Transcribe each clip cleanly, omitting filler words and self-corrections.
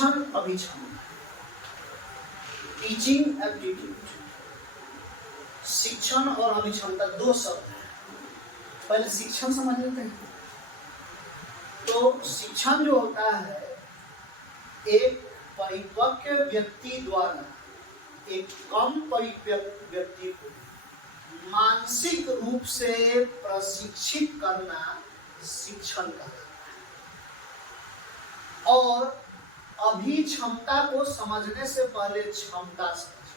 शिक्षण अभिक्षमता, teaching aptitude. शिक्षण और अभिक्षमता दो शब्द हैं। पहले शिक्षण समझ लेते हैं। तो शिक्षण जो होता है एक परिपक्व व्यक्ति द्वारा एक कम परिपक्व व्यक्ति को मानसिक रूप से प्रशिक्षित करना शिक्षण कहलाता है। और अभिक्षमता को समझने से पहले क्षमता समझ।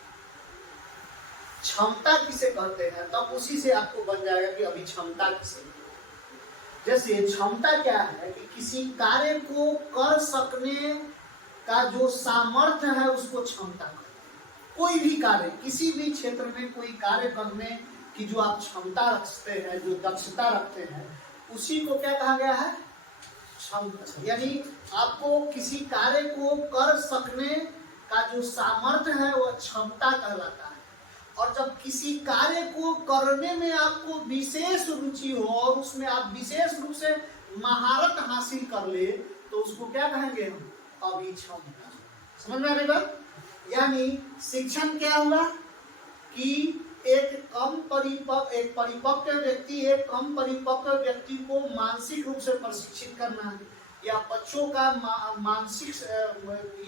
क्षमता किसे कहते हैं तब उसी से आपको बन जाएगा कि अभिक्षमता किसे। जैसे क्षमता क्या है कि किसी कार्य को कर सकने का जो सामर्थ्य है उसको क्षमता कहते हैं। कोई भी कार्य, किसी भी क्षेत्र में कोई कार्य करने की जो आप क्षमता रखते हैं, जो दक्षता रखते हैं, उसी को क्या कहा गया है? क्षमता। यानी आपको किसी कार्य को कर सकने का जो सामर्थ्य है वह क्षमता कहलाता है। और जब किसी कार्य को करने में आपको विशेष रुचि हो और उसमें आप विशेष रूप से महारत हासिल कर ले तो उसको क्या कहेंगे हम? अभिक्षमता। समझ में आ रही बात? यानी शिक्षण क्या हुआ कि एक परिपक्व व्यक्ति एक कम परिपक्व व्यक्ति को मानसिक रूप से प्रशिक्षित करना, या बच्चों का मानसिक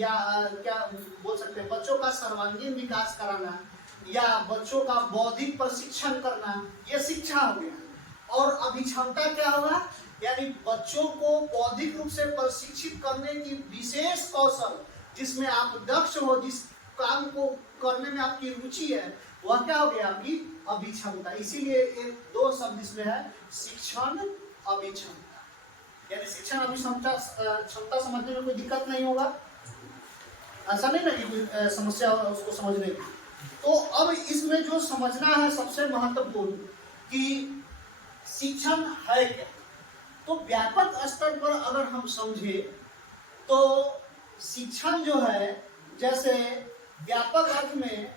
या क्या बोल सकते हैं, बच्चों का सर्वांगीण विकास कराना, या बच्चों का बौद्धिक प्रशिक्षण करना, यह शिक्षा हो गया। और अभिक्षमता क्या होगा? यानी बच्चों को बौद्धिक रूप से प्रशिक्षित करने की विशेष कौशल जिसमें आप दक्ष हो, जिस काम को करने में आपकी रुचि है, वह क्या हो गया? आपकी अभिक्षमता। इसीलिए एक दो शब्द इसमें है, शिक्षण अभिक्षमता। यानी शिक्षण अभिक्षमता समझने में कोई दिक्कत नहीं होगा, ऐसा नहीं ना कि कोई समस्या हो उसको समझने में। तो अब इसमें जो समझना है सबसे महत्वपूर्ण कि शिक्षण है क्या। तो व्यापक स्तर पर अगर हम समझे तो शिक्षण जो है, जैसे व्यापक अर्थ में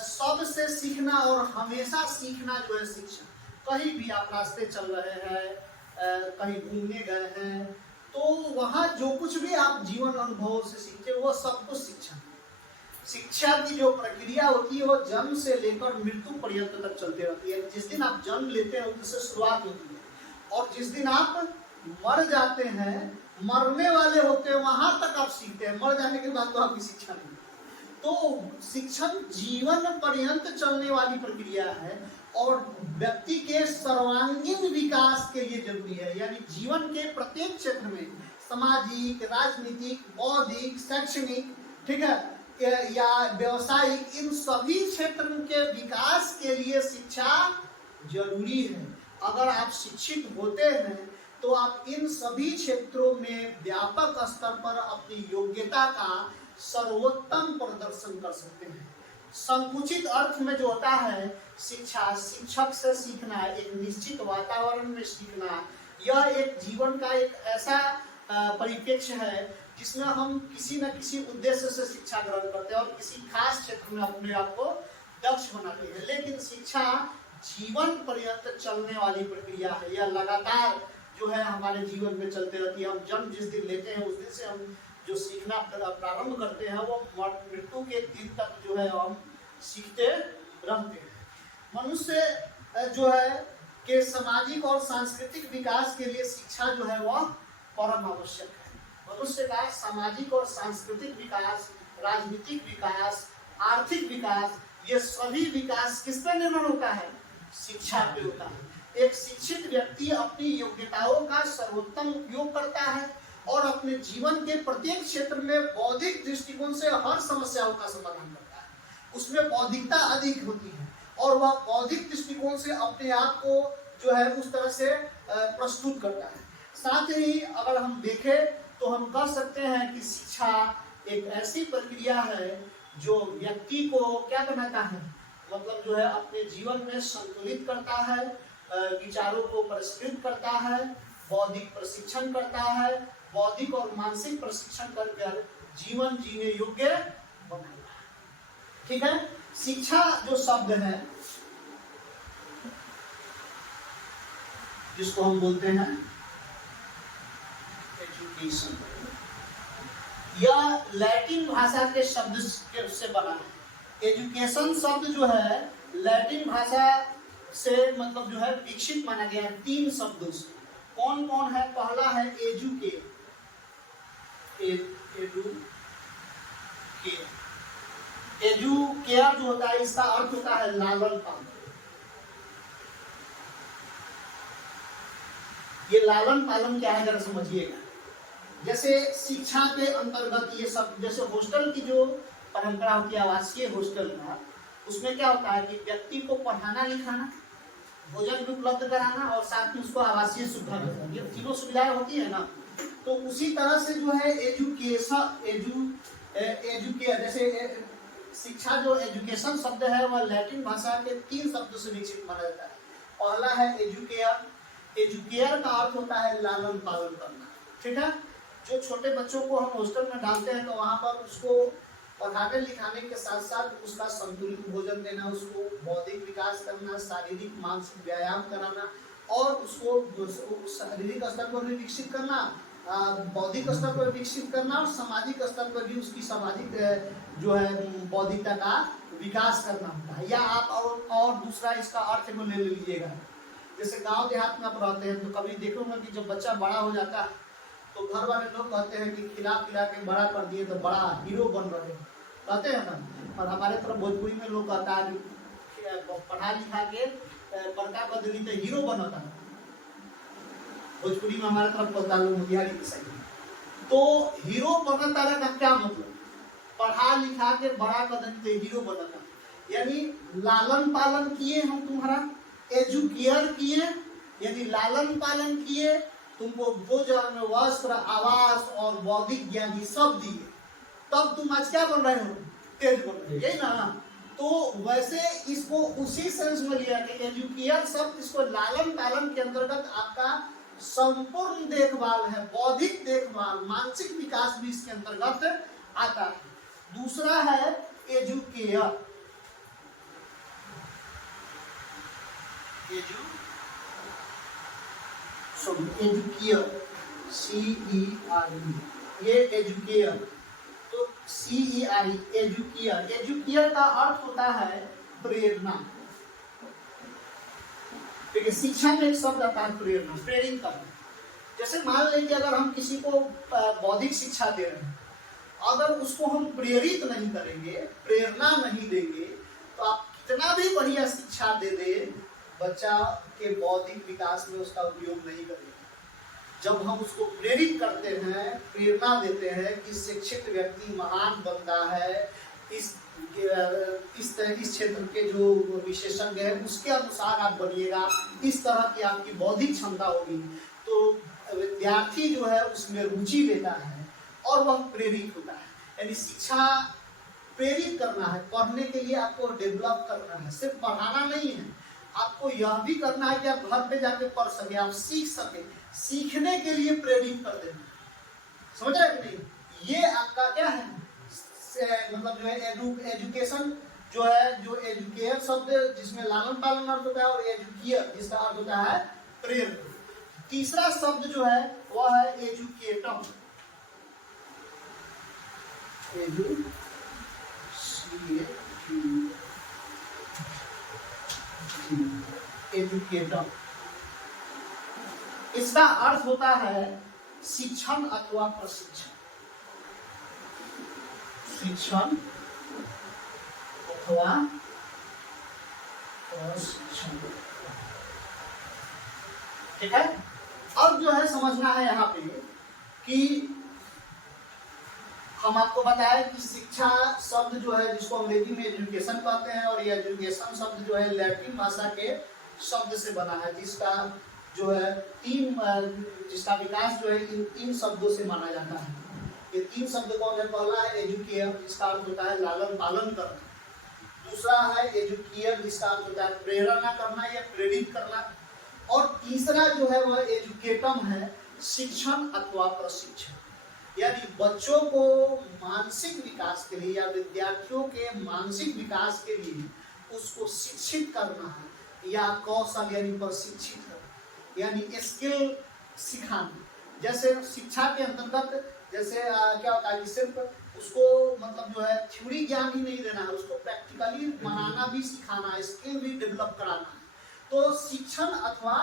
सबसे सीखना और हमेशा सीखना जो है शिक्षण। कहीं भी आप रास्ते चल रहे हैं, कहीं घूमने गए हैं, तो वहाँ जो कुछ भी आप जीवन अनुभव से सीखते हो वो सब कुछ शिक्षण। शिक्षा की जो प्रक्रिया होती है वो जन्म से लेकर मृत्यु पर्यंत तक चलती रहती है। जिस दिन आप जन्म लेते हैं उससे शुरुआत होती है, और जिस दिन आप मर जाते हैं, मरने वाले होते हैं, वहां तक आप सीखते हैं। मर जाने के बाद तो आपकी शिक्षा नहीं। तो शिक्षण जीवन पर्यंत चलने वाली प्रक्रिया है और व्यक्ति के सर्वांगीण विकास के लिए जरूरी है। यानी जीवन के प्रत्येक क्षेत्र में, सामाजिक, राजनीतिक, बौद्धिक, शैक्षणिक, ठीक है, या व्यवसायिक, इन सभी क्षेत्र के विकास के लिए शिक्षा जरूरी है। अगर आप शिक्षित होते हैं तो आप इन सभी क्षेत्रों में व्यापक स्तर पर अपनी योग्यता का सर्वोत्तम प्रदर्शन कर सकते हैं। संकुचित अर्थ में जो होता है शिक्षा, शिक्षक से सीखना, एक निश्चित वातावरण में सीखना, यह एक जीवन का एक ऐसा परिप्रेक्ष्य है जिसमें हम किसी न किसी उद्देश्य से शिक्षा ग्रहण करते हैं और किसी खास क्षेत्र में अपने आप को दक्ष बनाते हैं। लेकिन शिक्षा जीवन पर्यंत चलने वाली प्रक्रिया है। यह लगातार जो है हमारे जीवन में चलते रहती है। हम जन्म जिस दिन लेते हैं उस दिन से हम जो सीखना प्रारंभ करते हैं वो मृत्यु के दिन तक जो है हम सीखते रहते हैं। मनुष्य जो है के सामाजिक और सांस्कृतिक विकास के लिए शिक्षा जो है वह परम आवश्यक है। मनुष्य का सामाजिक और सांस्कृतिक विकास, राजनीतिक विकास, आर्थिक विकास, ये सभी विकास किस पर निर्भर होता है? शिक्षा पे होता है। एक शिक्षित व्यक्ति अपनी योग्यताओं का सर्वोत्तम उपयोग करता है और अपने जीवन के प्रत्येक क्षेत्र में बौद्धिक दृष्टिकोण से हर समस्याओं का समाधान करता है। उसमें बौद्धिकता अधिक होती है और वह बौद्धिक दृष्टिकोण से अपने आप को जो है उस तरह से प्रस्तुत करता है। साथ ही अगर हम देखें तो हम कह सकते हैं कि शिक्षा एक ऐसी प्रक्रिया है जो व्यक्ति को क्या बनाता है, मतलब जो है अपने जीवन में संतुलित करता है, विचारों को परिष्कृत करता है, बौद्धिक प्रशिक्षण करता है, बौद्धिक और मानसिक प्रशिक्षण कर जीवन जीने योग्य बनाता है। ठीक है। शिक्षा जो शब्द है जिसको हम बोलते हैं एजुकेशन, यह लैटिन भाषा के शब्द से बना है। एजुकेशन शब्द जो है लैटिन भाषा से मतलब जो है विकसित माना गया है 3 शब्दों से। कौन कौन है? पहला है एजुकेट, एजुकेयर जो होता है इसका अर्थ होता है लालन पालन। ये लालन पालन क्या है जरा समझिएगा। जैसे शिक्षा के अंतर्गत ये सब, जैसे हॉस्टल की जो परंपरा होती है आवासीय हॉस्टल का, उसमें क्या होता है कि व्यक्ति को पढ़ाना लिखाना, भोजन भी उपलब्ध कराना और साथ में उसको आवासीय सुविधा देना, ये तीनों सुविधाएं होती है ना। तो उसी तरह से जो है एजुकेशन जैसे शिक्षा जो एजुकेशन शब्द है वह लैटिन भाषा के 3 शब्दों से विकसित माना जाता है। पहला है एजुकेयर। एजुकेयर का अर्थ होता है लालन पालन करना, ठीक है। जो छोटे बच्चों को हम हॉस्टल में डालते हैं तो वहाँ पर उसको पढ़ाने लिखाने के साथ साथ उसका संतुलित भोजन देना, उसको बौद्धिक विकास करना, शारीरिक मानसिक व्यायाम कराना और उसको शारीरिक स्तर पर भी विकसित करना, बौद्धिक स्तर पर विकसित करना और सामाजिक स्तर पर भी उसकी सामाजिक जो है बौद्धिकता का विकास करना होता है। या आप और दूसरा इसका अर्थ को ले लीजिएगा। जैसे गांव देहात में आप रहते हैं तो कभी देखूंगा कि जब बच्चा बड़ा हो जाता है तो घर वाले लोग कहते हैं कि खिला पिला के बड़ा कर दिए तो बड़ा हीरो बन रहे हैं, कहते हैं ना। और हमारे तरफ भोजपुरी में लोग कहता है कि पढ़ा लिखा के बड़का कर दिली तो हीरो बनता है। भोजपुरी में हमारे तरफ कहता है मुतिहारी के सही। तो हीरो बनता है का क्या मतलब? पढ़ा लिखा के बड़ा कर दिली तो हीरो बनता, यानी लालन पालन किए हम तुम्हारा, एजुकेयर किए यानी लालन पालन किए, तुमको भोजन वस्त्र आवास और बौद्धिक ज्ञान सब दिए, तब तुम आज क्या बन रहे हो? तेज बन रहे हो, यही ना। तो वैसे इसको उसी सेंस में लिया कि एजुकेयर शब्द इसको लालन पालन के अंतर्गत आपका संपूर्ण देखभाल है, बौद्धिक देखभाल, मानसिक विकास भी इसके अंतर्गत आता है। दूसरा है एजुकेयर, एजुकेयर CERE, ये एजुकेयर। तो CERE एजुकेयर, एजुकेयर का अर्थ होता है प्रेरणा। देखिए शिक्षा में एक शब्द आता है प्रेरणा, प्रेरित करना। जैसे मान लें कि अगर हम किसी को बौद्धिक शिक्षा दे रहे हैं, अगर उसको हम प्रेरित नहीं करेंगे, प्रेरणा नहीं देंगे, तो आप कितना भी बढ़िया शिक्षा दे दे, बच्चा के बौद्धिक विकास में उसका उपयोग नहीं करेगा। जब हम उसको प्रेरित करते हैं, प्रेरणा देते हैं कि शिक्षित व्यक्ति महान बनता है, इस क्षेत्र के जो विशेषज्ञ है उसके अनुसार आप बनिएगा, इस तरह की आपकी बौद्धिक क्षमता होगी, तो विद्यार्थी जो है उसमें रुचि लेता है और वह प्रेरित होता है। यानी शिक्षा प्रेरित करना है, पढ़ने के लिए आपको डेवलप करना है, सिर्फ पढ़ाना नहीं है, आपको यह भी करना है कि आप घर पे जाके पढ़ सके, आप सीख सके, सीखने के लिए प्रेरित कर देना। समझ रहे कि नहीं? ये आपका क्या है, मतलब जो है एजुकेशन जो है, जो एजुकेयर शब्द जिसमें लालन पालन अर्थ होता है और एजुकेयर जिसका अर्थ होता है प्रेरणा। तीसरा शब्द जो है वह है एजुकेटर, एजुकेटर। इसका अर्थ होता है शिक्षण अथवा प्रशिक्षण, शिक्षण अथवा प्रशिक्षण, ठीक है। अब जो है समझना है यहाँ पे कि हम आपको बताया कि शिक्षा शब्द जो है जिसको अंग्रेजी में एजुकेशन कहते हैं, और ये एजुकेशन शब्द जो है लैटिन भाषा के शब्द से बना है, जिसका जो है जिसका विकास जो है इन 3 शब्दों से माना जाता है। ये 3 शब्द कौन है? पहला है एजुकेयर जिसका अर्थ होता है लालन पालन करना, दूसरा है एजुकेयर जिसका अर्थ होता है प्रेरणा करना या प्रेरित करना, और तीसरा जो है वह एजुकेटम है, शिक्षण अथवा प्रशिक्षण। यानी बच्चों को मानसिक विकास के लिए या विद्यार्थियों के मानसिक विकास के लिए उसको शिक्षित करना है या कौशल यानी प्रशिक्षित करना, यानी स्किल सिखाना। जैसे शिक्षा के अंतर्गत जैसे क्या होता है कि सिर्फ उसको मतलब जो है थ्योरी ज्ञान ही नहीं देना है, उसको प्रैक्टिकली बनाना भी सिखाना है, स्किल भी डेवलप कराना है। तो शिक्षण अथवा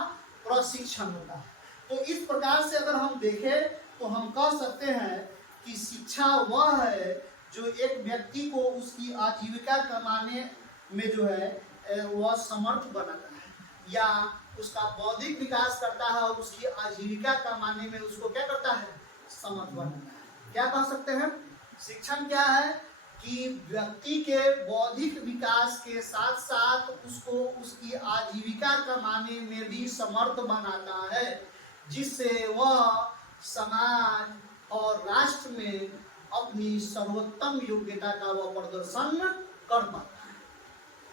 प्रशिक्षण होता है। तो इस प्रकार से अगर हम देखें तो हम कह सकते हैं कि शिक्षा वह है जो एक व्यक्ति को उसकी आजीविका कमाने में जो है वह समर्थ बनाता है या उसका बौद्धिक विकास करता है और उसकी आजीविका कमाने में उसको क्या करता है, समर्थ बनाता है। क्या कह सकते हैं, शिक्षण क्या है कि व्यक्ति के बौद्धिक विकास के साथ साथ उसको उसकी आजीविका कमाने में भी समर्थ बनाता है, जिससे वह समाज और राष्ट्र में अपनी सर्वोत्तम योग्यता का वह प्रदर्शन कर पाता है।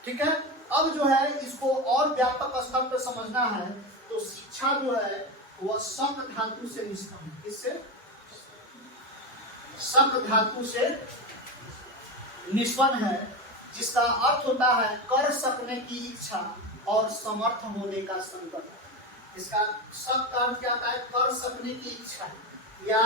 ठीक है, अब जो है इसको और व्यापक स्तर पर समझना है तो शिक्षा जो है वह शक धातु से निष्पन्न है। किससे? शक धातु से निष्पन्न है, जिसका अर्थ होता है कर सकने की इच्छा और समर्थ होने का संकल्प। इसका शक का अर्थ क्या होता है, कर सकने की इच्छा या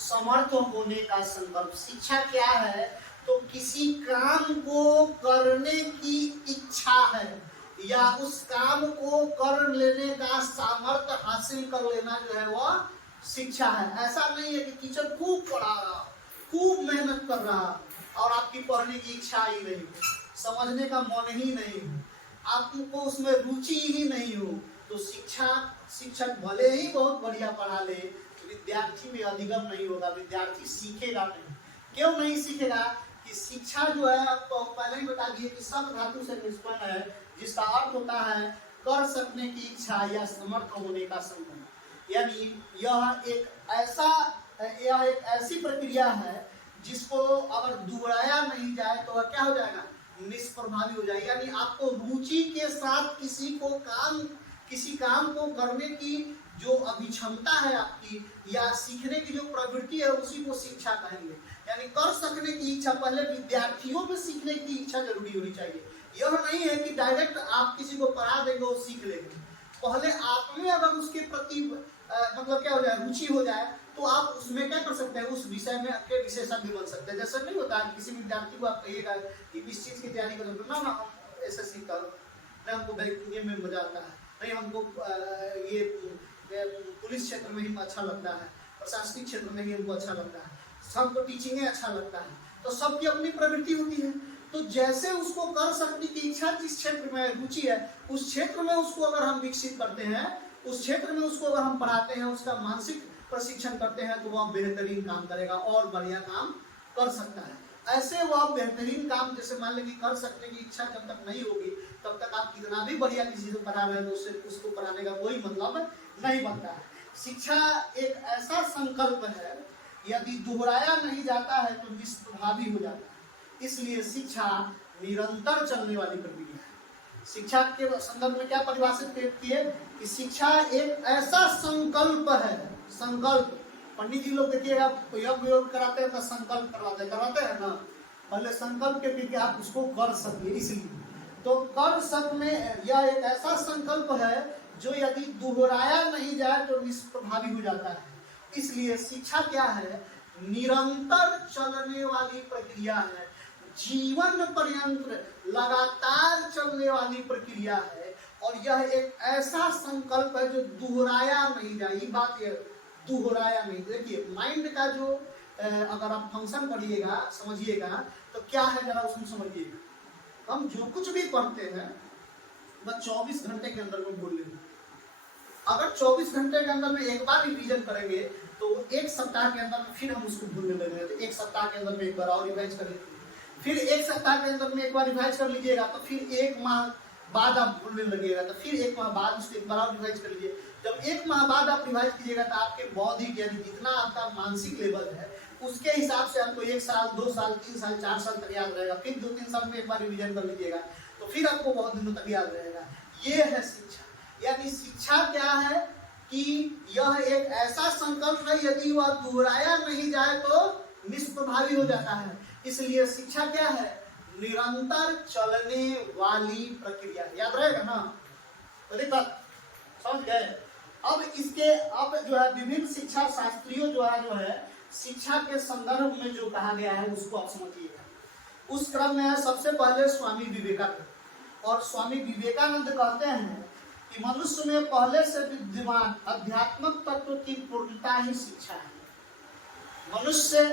समर्थ होने का संकल्प। शिक्षा क्या है तो किसी काम को करने की इच्छा है या उस काम को कर लेने का सामर्थ्य हासिल कर लेना जो है वह शिक्षा है। ऐसा नहीं है कि टीचर खूब पढ़ा रहा, खूब मेहनत कर रहा और आपकी पढ़ने की इच्छा ही नहीं, समझने का मन ही नहीं, आपको उसमें रुचि ही नहीं हो, तो शिक्षक भले ही बहुत बढ़िया पढ़ा ले, विद्यार्थी में अधिगम नहीं होगा, विद्यार्थी सीखेगा नहीं। क्यों नहीं सीखेगा कि शिक्षा जो है आपको पहले ही बता दिए कि शक धातु से निष्पन्न है, जिसका अर्थ होता है कर सकने की इच्छा या समर्थ होने का संकल्प। यानी यह एक ऐसी प्रक्रिया है जिसको अगर दोहराया नहीं जाए तो वह क्या हो जाएगा, निष्प्रभावी हो जाएगा। यानी आपको रुचि के साथ किसी काम को करने की जो अभिक्षमता है आपकी या सीखने की जो प्रवृत्ति है उसी को शिक्षा कहेंगे। यानी कर सकने की इच्छा, पहले विद्यार्थियों में सीखने की इच्छा जरूरी होनी चाहिए। यह नहीं है कि डायरेक्ट आप किसी को पढ़ा देंगे वो सीख लेंगे। पहले आप में अगर उसके प्रति मतलब क्या हो जाए, रुचि हो जाए, तो आप उसमें क्या कर सकते हैं, उस विषय में के विशेषज्ञ बन सकते हैं। जैसे नहीं होता है किसी विद्यार्थी को आप कहिएगा कि इस चीज की तैयारी करो, ना हम एसएससी करो, नहीं हमको बैंकिंग में मजा आता है, नहीं हमको ये पुलिस क्षेत्र में ही अच्छा लगता है, प्रशासनिक क्षेत्र में ही हमको अच्छा लगता है, सबको टीचिंग अच्छा लगता है। तो सबकी अपनी प्रवृत्ति होती है। तो जैसे उसको कर सकने की इच्छा, जिस क्षेत्र में रुचि है उस क्षेत्र में उसको अगर हम विकसित करते हैं, उस क्षेत्र में उसको अगर हम पढ़ाते हैं, उसका मानसिक प्रशिक्षण करते हैं, तो वह बेहतरीन काम करेगा और बढ़िया काम कर सकता है। ऐसे वह बेहतरीन काम, जैसे मान लीजिए कर सकने की इच्छा जब तक नहीं होगी तब तक आप कितना भी बढ़िया किसी को पढ़ा रहे हैं तो उसको पढ़ाने का कोई मतलब नहीं बनता है। शिक्षा एक ऐसा संकल्प है, यदि दोहराया नहीं जाता है तो निष्प्रभावी हो जाता है। इसलिए शिक्षा निरंतर चलने वाली प्रक्रिया है। शिक्षा के संदर्भ में क्या परिभाषित करती है कि शिक्षा एक ऐसा संकल्प है। संकल्प, पंडित जी लोग देखिएगा योग कराते हैं तो संकल्प करवाते हैं ना, पहले संकल्प के फिर आप उसको कर सकिए। इसलिए तो कर सकने यह एक ऐसा संकल्प है जो यदि दोहराया नहीं जाए तो निष्प्रभावी हो जाता है। इसलिए शिक्षा क्या है, निरंतर चलने वाली प्रक्रिया है, जीवन पर्यंत लगातार चलने वाली प्रक्रिया है। और यह एक ऐसा संकल्प है जो दोहराया नहीं जाए। ये बात ये दोहराया नहीं। देखिए माइंड का जो अगर आप फंक्शन पढ़िएगा समझिएगा तो क्या है जरा उसमें समझिएगा। हम जो कुछ भी पढ़ते हैं वह 24 घंटे के अंदर में भूल लेंगे। अगर 24 घंटे के अंदर में एक बार रिवीजन करेंगे तो एक सप्ताह के अंदर में फिर हम उसको भूलने लगेंगे। तो एक सप्ताह के अंदर में एक बार और रिवाइज कर लीजिए, फिर एक सप्ताह के अंदर में एक बार रिवाइज कर लीजिएगा तो फिर एक माह बाद आप भूलने लगेगा, तो फिर एक माह बाद उसको एक बार और रिवाइज कर लीजिए। जब एक माह बाद आप रिवाइज कीजिएगा तो आपके बौद्धिक यानी जितना आपका मानसिक लेवल है उसके हिसाब से आपको 1 साल 2 साल 3 साल 4 साल तक याद रहेगा। फिर 2-3 साल में एक बार रिवीजन कर लीजिएगा तो फिर आपको बहुत दिनों तक याद रहेगा। ये है शिक्षा। यानी शिक्षा क्या है कि यह एक ऐसा संकल्प है, यदि वह दोहराया नहीं जाए तो निष्प्रभावी हो जाता है। इसलिए शिक्षा क्या है, निरंतर चलने वाली प्रक्रिया। याद रहेगा ना, समझ गए। अब जो है विभिन्न शिक्षा शास्त्रियों जो है शिक्षा के संदर्भ में जो कहा गया है उसको आप समझिएगा। उस क्रम में सबसे पहले स्वामी विवेकानंद, और स्वामी विवेकानंद कहते हैं कि मनुष्य में पहले से विद्यमान आध्यात्मिक तत्व की पूर्णता ही शिक्षा है। मनुष्य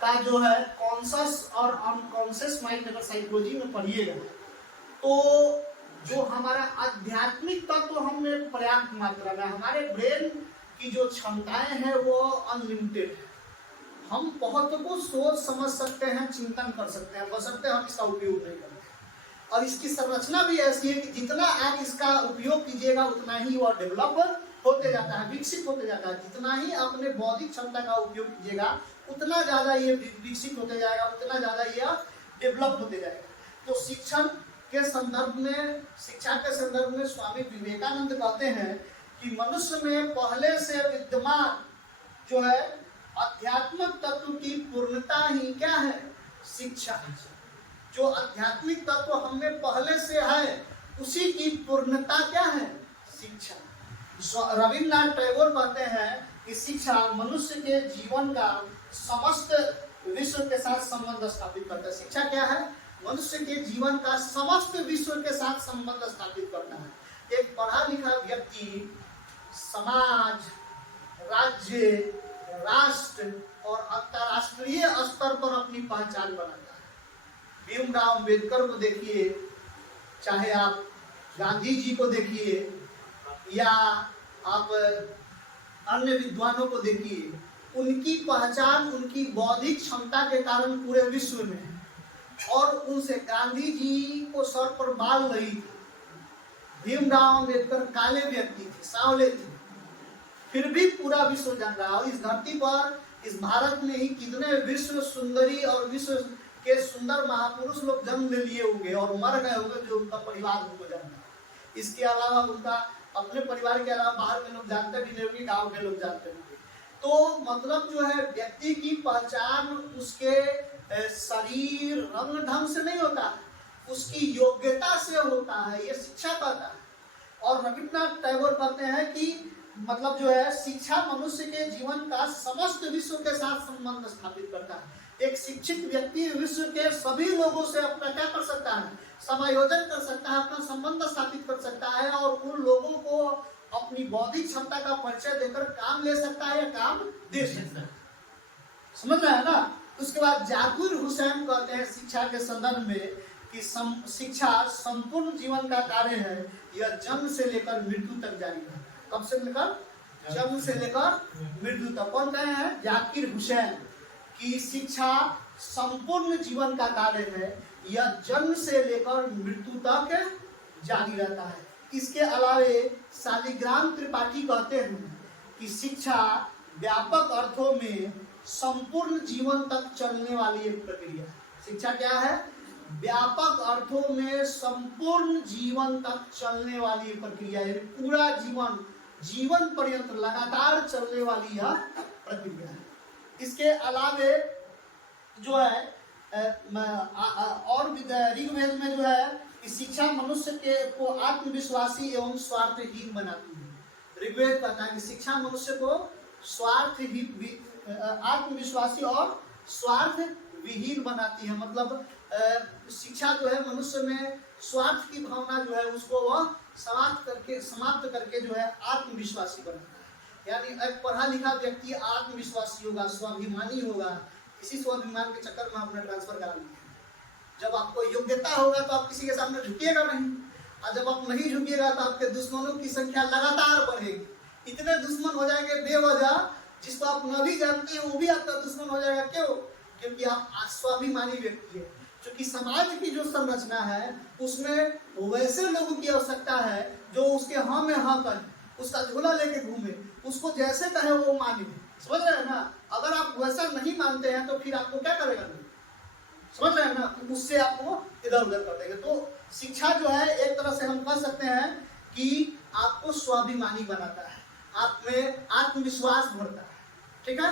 का जो है कॉन्शियस और अनकॉन्शियस माइंड, अगर साइकोलॉजी में पढ़िएगा तो जो हमारा आध्यात्मिक तत्व हमें पर्याप्त मात्रा में, हमारे ब्रेन की जो क्षमताएं हैं वो अनलिमिटेड है। हम बहुत कुछ सोच समझ सकते हैं, चिंतन कर सकते हैं, बशर्ते हम इसका उपयोग नहीं करते। और इसकी संरचना भी ऐसी है कि जितना आप इसका उपयोग कीजिएगा उतना ही वह डेवलप होते जाता है, विकसित होते जाता है। जितना ही अपने बौद्धिक क्षमता का उपयोग कीजिएगा उतना ज्यादा ये विकसित होते जाएगा, उतना ज्यादा यह डेवलप होते जाएगा। तो शिक्षण के संदर्भ में, शिक्षा के संदर्भ में स्वामी विवेकानंद कहते हैं कि मनुष्य में पहले से विद्यमान जो है आध्यात्मिक तत्व की पूर्णता ही क्या है? शिक्षा। जो आध्यात्मिक तत्व हमें पहले से है उसी की पूर्णता क्या है? शिक्षा। रविन्द्रनाथ टैगोर कहते हैं कि शिक्षा मनुष्य के जीवन का समस्त विश्व के साथ संबंध स्थापित करता है। शिक्षा क्या है? मनुष्य के जीवन का समस्त विश्व के साथ संबंध स्थापित करता है। एक पढ़ा लिखा व्यक्ति समाज, राज्य, राष्ट्र और अंतरराष्ट्रीय स्तर पर अपनी पहचान बनाता है। भीमराव अंबेडकर को देखिए, चाहे आप गांधी जी को देखिए, या आप अन्य विद्वानों को देखिए, उनकी पहचान उनकी बौद्धिक क्षमता के कारण पूरे विश्व में है। और उनसे गांधी जी को सर पर बाल नहीं थी। भीमराव अंबेडकर काले व्यक्ति थे, सांवले थे, फिर भी पूरा विश्व जान रहा है। और इस धरती पर, इस भारत में ही कितने विश्व सुंदरी और विश्व के सुंदर महापुरुष लोग जन्म ले लिए होंगे और मर गए होंगे जो उनका परिवार उनको जानता है। इसके अलावा उनका अपने परिवार के अलावा बाहर के लोग जानते भी नहीं होंगे, गाँव के लोग जानते होंगे। तो मतलब जो है व्यक्ति की पहचान उसके शरीर, रंग ढंग से नहीं होता, उसकी योग्यता से होता है, ये शिक्षा कहता है। और रविन्द्रनाथ टैगोर कहते हैं कि मतलब जो है शिक्षा मनुष्य के जीवन का समस्त विश्व के साथ संबंध स्थापित करता है। एक शिक्षित व्यक्ति विश्व के सभी लोगों से अपना क्या कर सकता है? समायोजन कर सकता है, अपना संबंध स्थापित कर सकता है और उन लोगों को अपनी बौद्धिक क्षमता का परिचय देकर काम ले सकता है या काम दे सकता है। समझ रहे हैं ना? उसके बाद जाकिर हुसैन कहते हैं शिक्षा के संदर्भ में कि शिक्षा संपूर्ण जीवन का कार्य है, यह जन्म से लेकर मृत्यु तक जारी है। कब से लेकर? जन्म से लेकर मृत्यु तक। कौन कहे हैं? जाकिर हुसैन की शिक्षा संपूर्ण जीवन का कार्य है, यह जन्म से लेकर मृत्यु तक जारी रहता है। इसके अलावे शालिग्राम त्रिपाठी कहते हैं कि शिक्षा व्यापक अर्थों में संपूर्ण जीवन तक चलने वाली एक प्रक्रिया है। शिक्षा क्या है? व्यापक अर्थों में संपूर्ण जीवन तक चलने वाली प्रक्रिया है। पूरा जीवन पर्यंत लगातार चलने वाली यह प्रक्रिया है। इसके अलावे जो है और ऋग्वेद में जो है कि शिक्षा मनुष्य को आत्मविश्वासी एवं स्वार्थहीन बनाती है। ऋग्वेद कहता है कि शिक्षा मनुष्य को आत्मविश्वासी और स्वार्थ विहीन बनाती है। मतलब शिक्षा जो है मनुष्य में स्वार्थ की भावना जो है उसको वह समाप्त करके जो है आत्मविश्वासी बनाता है। यानी एक पढ़ा लिखा व्यक्ति आत्मविश्वासी होगा, स्वाभिमानी होगा। इसी स्वाभिमान के चक्कर में आपने ट्रांसफर करा लिया। जब आपको योग्यता होगा तो आप किसी के सामने झुकिएगा नहीं, और जब आप नहीं झुकिएगा तो आपके दुश्मनों की संख्या लगातार बढ़ेगी। इतने दुश्मन हो जाएंगे बेवजह, जिसको आप न भी जानते हैं वो भी आपका दुश्मन हो जाएगा। क्यों? क्योंकि आप स्वाभिमानी व्यक्ति है। क्योंकि समाज की जो संरचना है उसमें वैसे लोगों की आवश्यकता है जो उसके हाँ में हाँ कहे, उसका झोला लेके घूमे, उसको जैसे कहे वो माने। समझ रहे हैं ना? अगर आप वैसा नहीं मानते हैं तो फिर आपको क्या करेगा? समझ रहे हैं ना? उससे आपको इधर उधर कर देंगे। तो शिक्षा जो है एक तरह से हम कह सकते हैं कि आपको स्वाभिमानी बनाता है, आप में आत्मविश्वास भरता है। ठीक है?